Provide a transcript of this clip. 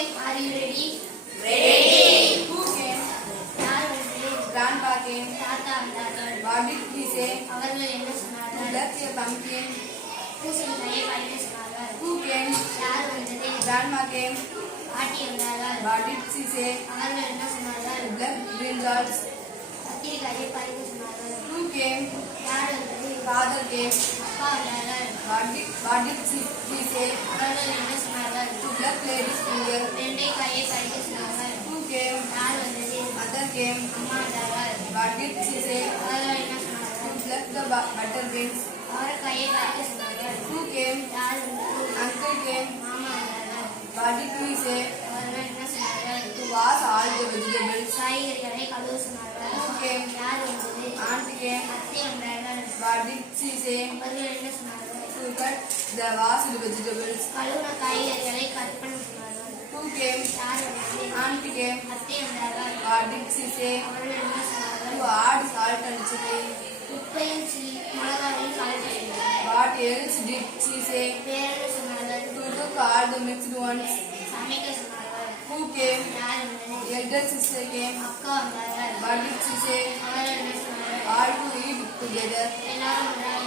came? Are you ready? Ready. Who came? யார் வந்தது? Grandpa came. தாத்தா வந்தார்கள். What did he say? அவர்கள் என்ன சொன்னார்கள்? Left a pumpkin. பூசணிக்காயை பறிக்க சொன்னார்கள். Who came? யார் வந்தது? Grandma came. பாட்டி வந்தார்கள். What did she say? அவர்கள் என்ன சொன்னார்கள்? Left brinjals. கத்திரிக்காயை பறிக்க சொன்னார்கள். Who came? யார் வந்தது? Father came. அப்பா வந்தார்கள். What did he say? அவர்கள் என்ன சொன்னார்கள்? Left lady's finger. வெண்டைக்காயை பறிக்க சொன்னார்கள். Who came? யார் வந்தது? Mother came. அம்மா வந்தார்கள். What did she say? அவர்கள் என்ன சொன்னார்கள்? Left the butter beans. அவரைக்காயை பறிக்க சொன்னார்கள். Who came? யார் வந்தது? Uncle came. மாமா வந்தார்கள். What did he say? அவர்கள் என்ன சொன்னார்கள்? To wash all the vegetables. காய்கறிகளை கழுவ சொன்னார்கள். Who came? யார் வந்தது? Aunt came. அத்தை வந்தார்கள். What did she say? அவர்கள் என்ன சொன்னார்கள்? To cut the washed vegetables. கழுவுன காய்கறிகளை கட் பண்ண சொன்னார்கள். Who came? யார் வந்தது? Aunt came. அத்தை வந்தார்கள். What did she say? அவர்கள் என்ன To சொன்னார்கள்? add salt and chili. உப்பையும் மிளகாயும் கலக்க சொன்னார்கள். What else did she say? வேற என்ன சொன்னார்கள்? To cook all the mixed ones. சமைக்க சொன்னார்கள். Who came? யார் வந்தது? Elder sister came. அக்கா வந்தார்கள். What did she say? அவர்கள் என்ன சொன்னார்கள்? All to eat together. எல்லாரும் வந்தார்கள்.